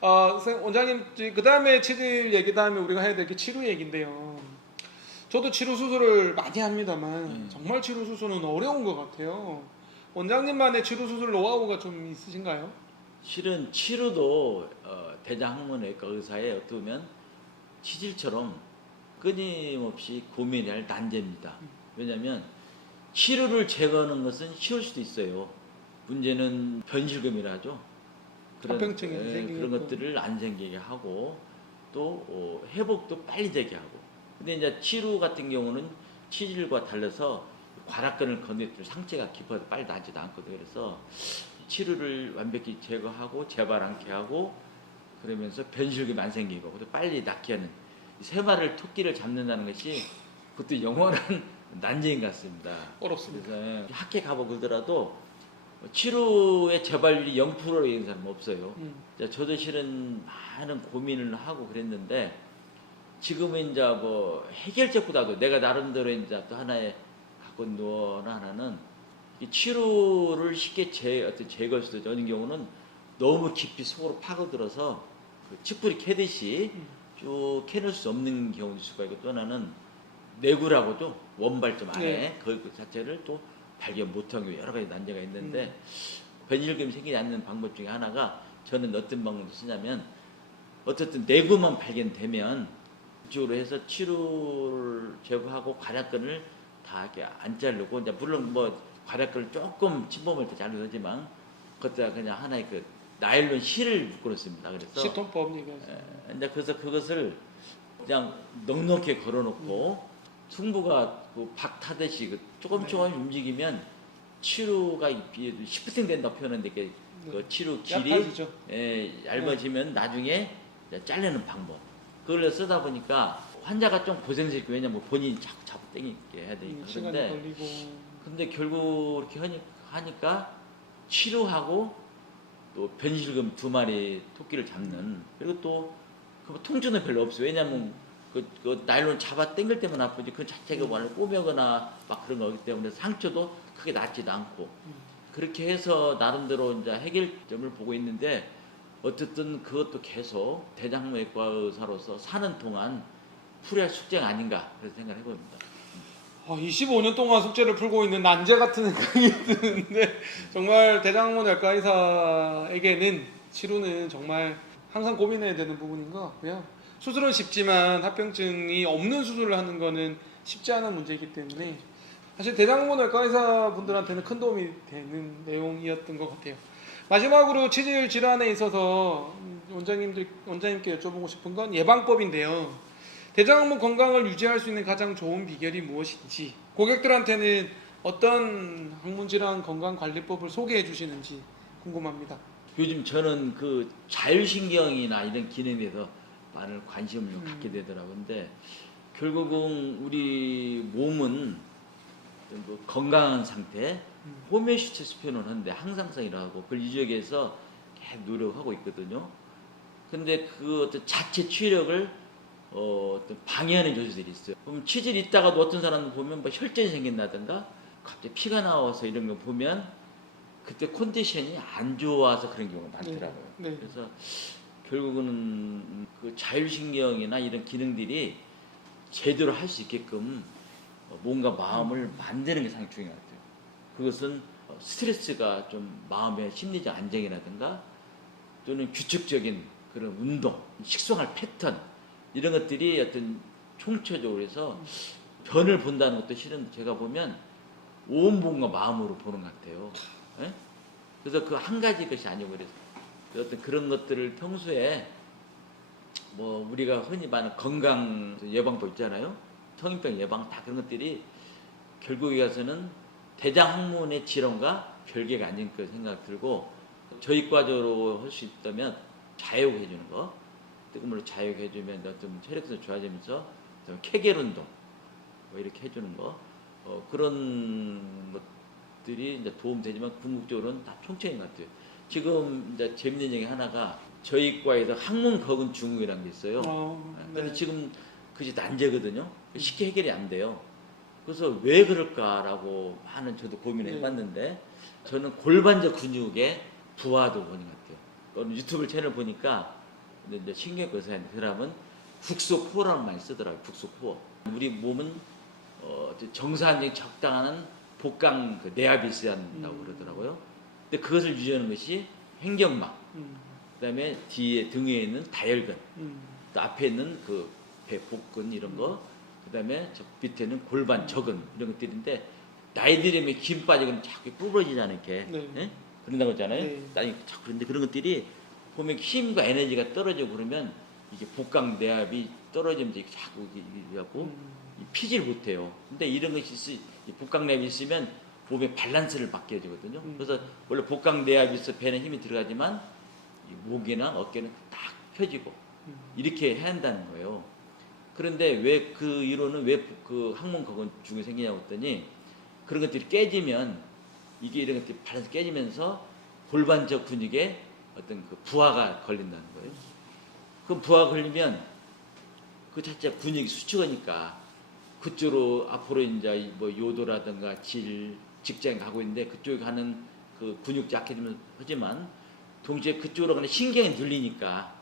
원장님 그 다음에 치질 얘기 다음에 우리가 해야 될 게 치료 얘기인데요. 저도 치료 수술을 많이 합니다만 정말 치료 수술은 어려운 것 같아요. 원장님만의 치료 수술 노하우가 좀 있으신가요? 실은 치료도 대장학문외과 의사의 어떻게 보면 치질처럼 끊임없이 고민해야 할 난제입니다. 왜냐하면 치료를 제거하는 것은 쉬울 수도 있어요. 문제는 변실금이라 하죠. 합병증이 생기는 그런 것들을 안 생기게 하고 또 회복도 빨리 되게 하고. 근데 이제 치료 같은 경우는 치질과 달라서 관악근을 건드릴 상처가 깊어서 빨리 나지도 않거든요. 그래서 치료를 완벽히 제거하고 재발 않게 하고 그러면서 변실금이 안 생기고 빨리 낫게 하는 세 마리를 토끼를 잡는다는 것이 그것도 영원한 난제인 것 같습니다. 어렵습니다. 그래서 학회 가보더라도 치료의 재발률이 0%로 있는 사람은 없어요. 저도 실은 많은 고민을 하고 그랬는데 지금은 이제 뭐 해결책보다도 내가 나름대로 이제 또 하나의 갖고 있는 노하우 하나는 이 치료를 쉽게 제거할 수도 있는 경우는 너무 깊이 속으로 파고들어서 그 칡뿌리 캐듯이 쭉 캐낼 수 없는 경우도 있을 거고 또 하나는 내구라고도 원발점 안에 그 자체를 또 발견 못한 경우 여러 가지 난제가 있는데 변질금이 생기지 않는 방법 중에 하나가 저는 어떤 방법을 쓰냐면 어쨌든 내구만 발견되면 그쪽으로 해서 치료를 제거하고 관악근을 다 이렇게 안 자르고 이제 물론 뭐 관악근을 조금 침범할 때 자르지만 그것도 그냥 하나의 그 나일론 실을 묶어놓습니다. 그래서 시통법 얘기하세요. 이제 그래서 그것을 그냥 넉넉히 걸어놓고 승부가 그 박 타듯이 조금 움직이면 치료가 10% 된다고 표현하는데 그 치료 길이 약해지죠. 얇아지면 나중에 자르는 방법 그걸 쓰다 보니까 환자가 좀 고생스럽게 왜냐면 본인이 자꾸 잡아 당기게 해야 되니까 시간이 그런데 걸리고. 근데 결국 이렇게 하니까 치료하고 또 변실금 2마리 토끼를 잡는 그리고 또 그 통증은 별로 없어요. 왜냐면 그 나일론 잡아 당길 때만 아프지 그 자체가 뭐를 꼬매거나 막 그런 거기 때문에 상처도 크게 낫지도 않고 그렇게 해서 나름대로 이제 해결점을 보고 있는데 어쨌든 그것도 계속 대장외과 의사로서 사는 동안 풀어야 할 숙제가 아닌가 그래서 생각을 해봅니다. 25년 동안 숙제를 풀고 있는 난제 같은 생각이 드는데 정말 대장학문외과 의사에게는 치료는 정말 항상 고민해야 되는 부분인 것 같고요. 수술은 쉽지만 합병증이 없는 수술을 하는 거는 쉽지 않은 문제이기 때문에 사실 대장학문외과 의사분들한테는 큰 도움이 되는 내용이었던 것 같아요. 마지막으로 치질 질환에 있어서 원장님께 여쭤보고 싶은 건 예방법인데요. 대장학문 건강을 유지할 수 있는 가장 좋은 비결이 무엇인지 고객들한테는 어떤 항문질환 건강관리법을 소개해 주시는지 궁금합니다. 요즘 저는 그 자율신경이나 이런 기능에 대해서 많은 관심을 좀 갖게 되더라고요. 근데 결국은 우리 몸은 그 건강한 상태, 호메오스타시스 표현을 하는데 항상성이라고 그걸 유지하기 위해서 계속 노력하고 있거든요. 근데 그 어떤 자체 치유력을 어떤 방해하는 요소들이 있어요. 그럼 치질이 있다가도 어떤 사람 보면 뭐 혈전이 생긴다든가 갑자기 피가 나와서 이런 거 보면 그때 컨디션이 안 좋아서 그런 경우가 많더라고요. 네. 그래서 결국은 그 자율신경이나 이런 기능들이 제대로 할 수 있게끔 뭔가 마음을 만드는 게 상당히 중요한 것 같아요. 그것은 스트레스가 좀 마음의 심리적 안정이라든가 또는 규칙적인 그런 운동, 식생활 패턴 이런 것들이 어떤 총체적으로 해서 변을 본다는 것도 실은 제가 보면 온 몸과 마음으로 보는 것 같아요. 예? 그래서 그 한 가지 것이 아니고 그래서 어떤 그런 것들을 평소에 뭐 우리가 흔히 말하는 건강 예방법 있잖아요. 성인병 예방 다 그런 것들이 결국에 가서는 대장학문의 질환과 별개가 아닌 그 생각 들고 저희과적으로 할 수 있다면 자욕해 주는 거 뜨거운 물로 자욕해 주면 좀 체력도 좋아지면서 좀 케겔 운동 뭐 이렇게 해주는 거 그런 것들이 이제 도움되지만 궁극적으로는 다 총체인 것 같아요. 지금 이제 재밌는 얘기 하나가 저희 과에서 학문 거근 증후이라는 게 있어요. 근데 지금 그게 난제거든요. 쉽게 해결이 안 돼요. 그래서 왜 그럴까라고 하는 저도 고민을 해봤는데 저는 골반적 근육의 부하도 보는 것 같아요. 유튜브 채널 보니까 근데 이제 신경외과 의사인 사람은 국소코어라는 말 쓰더라고요. 국소코어. 우리 몸은 정상적인 적당한 복강 그 내압이 있어야 한다고 그러더라고요. 근데 그것을 유지하는 것이 횡격막, 그다음에 뒤에 등 위에 있는 다혈근, 또 앞에 있는 그 배 복근 이런 거, 그다음에 저 밑에는 골반 저근 이런 것들인데 나이 들면 힘 빠지면 자꾸 부러지잖아요, 이렇게. 네. 예? 그런다고 하잖아요. 네. 아니 자꾸 그런데 그런 것들이 보면 힘과 에너지가 떨어지고 그러면 이게 복강 내압이 떨어지면서 이게 자꾸 이게 갖고 피질 못해요. 근데 이런 것이 이 복강 내압이 있으면 몸의 밸런스를 맞게 해주거든요. 그래서 원래 복강 내압이 있어 배는 힘이 들어가지만 이 목이나 어깨는 딱 펴지고 이렇게 해야 한다는 거예요. 그런데 왜 그 이론은 왜 그 항문 거건 중에 생기냐고 했더니 그런 것들이 깨지면 이게 이런 것들이 밸런스 깨지면서 골반적 근육에 어떤 그 부하가 걸린다는 거예요. 그럼 부하가 걸리면 그 자체 근육이 수축하니까 그쪽으로 앞으로 이제 뭐 요도라든가 직장에 가고 있는데 그쪽에 가는 그 근육 약해지면 하지만 동시에 그쪽으로 가는 신경이 눌리니까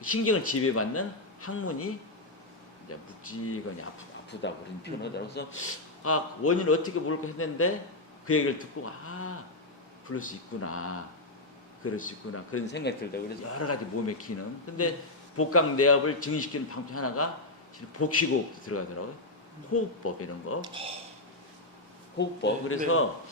그 신경을 지배받는 항문이 이제 묵직하니 아프다고 그런 표현을 하더라고요. 그래서 아 원인을 어떻게 모를까 했는데 그 얘기를 듣고 아 그럴 수 있구나. 그럴 수 있구나. 그런 생각이 들다고 그래서 여러 가지 몸의 기능. 근데 복강 내압을 증식시키는 방법 중에 하나가 복식호흡도 들어가더라고요. 호흡법 이런 거. 호흡법. 그래서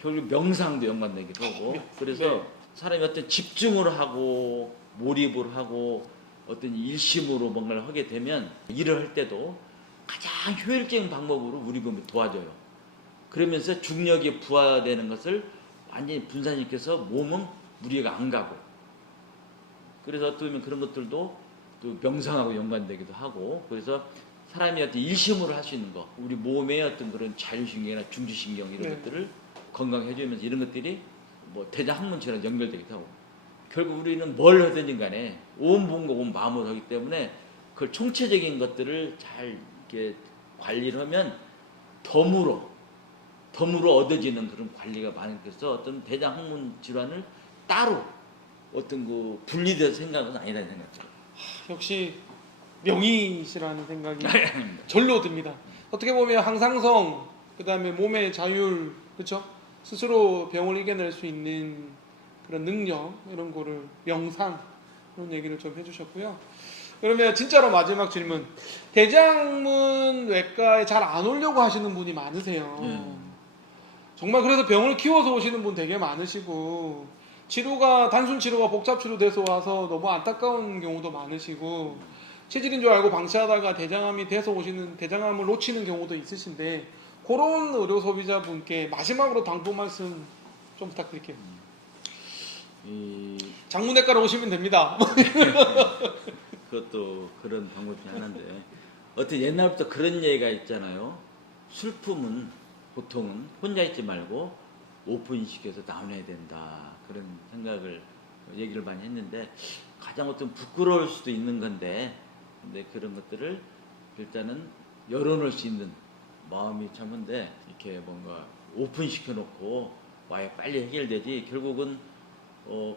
결국 명상도 연관되기도 하고. 그래서 사람이 어떤 집중을 하고 몰입을 하고 어떤 일심으로 뭔가를 하게 되면 일을 할 때도 가장 효율적인 방법으로 우리 몸이 도와줘요. 그러면서 중력이 부하되는 것을 완전히 분산시켜서 몸은 무리가 안 가고. 그래서 어떻게 보면 그런 것들도 또 명상하고 연관되기도 하고. 그래서 사람이 어떤 일심으로 할 수 있는 거, 우리 몸의 어떤 그런 자율신경이나 중추신경 이런 것들을 건강해주면서 이런 것들이 뭐 대장 항문처럼 연결되기도 하고. 결국 우리는 뭘 하든지 간에 온 몸과 온 마음으로 하기 때문에 그걸 총체적인 것들을 잘 이렇게 관리를 하면 덤으로 얻어지는 그런 관리가 많이 돼서 어떤 대장 항문 질환을 따로 어떤 그 분리돼서 생각은 아니라는 생각이 들어요. 역시 명의시라는 생각이 절로 듭니다. 어떻게 보면 항상성, 그다음에 몸의 자율, 그렇죠? 스스로 병을 이겨낼 수 있는 그런 능력 이런 거를 명상 이런 얘기를 좀 해주셨고요. 그러면 진짜로 마지막 질문. 대장문 외과에 잘 안 오려고 하시는 분이 많으세요. 정말 그래서 병을 키워서 오시는 분 되게 많으시고 치료가 단순 치료가 복잡 치료 돼서 와서 너무 안타까운 경우도 많으시고 체질인 줄 알고 방치하다가 대장암이 돼서 오시는 대장암을 놓치는 경우도 있으신데 그런 의료 소비자분께 마지막으로 당부 말씀 좀 부탁드릴게요. 장문외과로 오시면 됩니다. 그것도 그런 방법 중에 하나인데 어떤 옛날부터 그런 얘기가 있잖아요. 슬픔은 보통은 혼자 있지 말고 오픈시켜서 나눠야 된다. 그런 생각을 얘기를 많이 했는데 가장 어떤 부끄러울 수도 있는 건데 근데 그런 것들을 일단은 열어놓을 수 있는 마음이 참은데 이렇게 뭔가 오픈시켜 놓고 와야 빨리 해결되지 결국은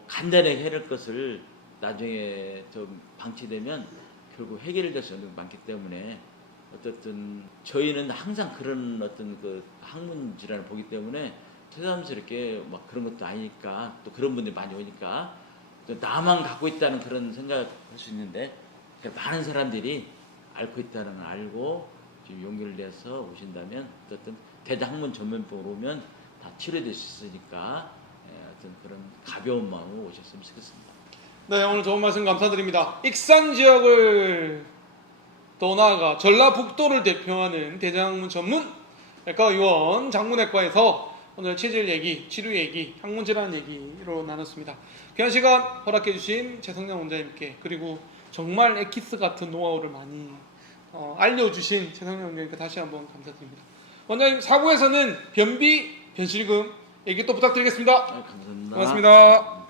간단하게 해낼 것을 나중에 좀 방치되면 결국 해결될 수 있는 게 많기 때문에 어쨌든 저희는 항상 그런 어떤 그 학문 질환을 보기 때문에 새삼스럽게 막 그런 것도 아니니까 또 그런 분들이 많이 오니까 또 나만 갖고 있다는 그런 생각할 수 있는데 많은 사람들이 앓고 있다는 걸 알고 지금 용기를 내서 오신다면 어쨌든 대장학문 전문병으로 오면 다 치료될 수 있으니까 어떤 그런 가벼운 마음으로 오셨으면 좋겠습니다. 네, 오늘 좋은 말씀 감사드립니다. 익산 지역을 더 나아가 전라북도를 대표하는 대장학문 전문 외과 의원 장문외과에서 오늘 체질 얘기, 치료 얘기, 학문 질환 얘기로 나눴습니다. 귀한 시간 허락해 주신 최성냥 원장님께 그리고 정말 엑기스 같은 노하우를 많이 알려주신 최성냥 원장님께 다시 한번 감사드립니다. 원장님 4부에서는 변비, 변실금 얘기 또 부탁드리겠습니다. 감사합니다. 고맙습니다.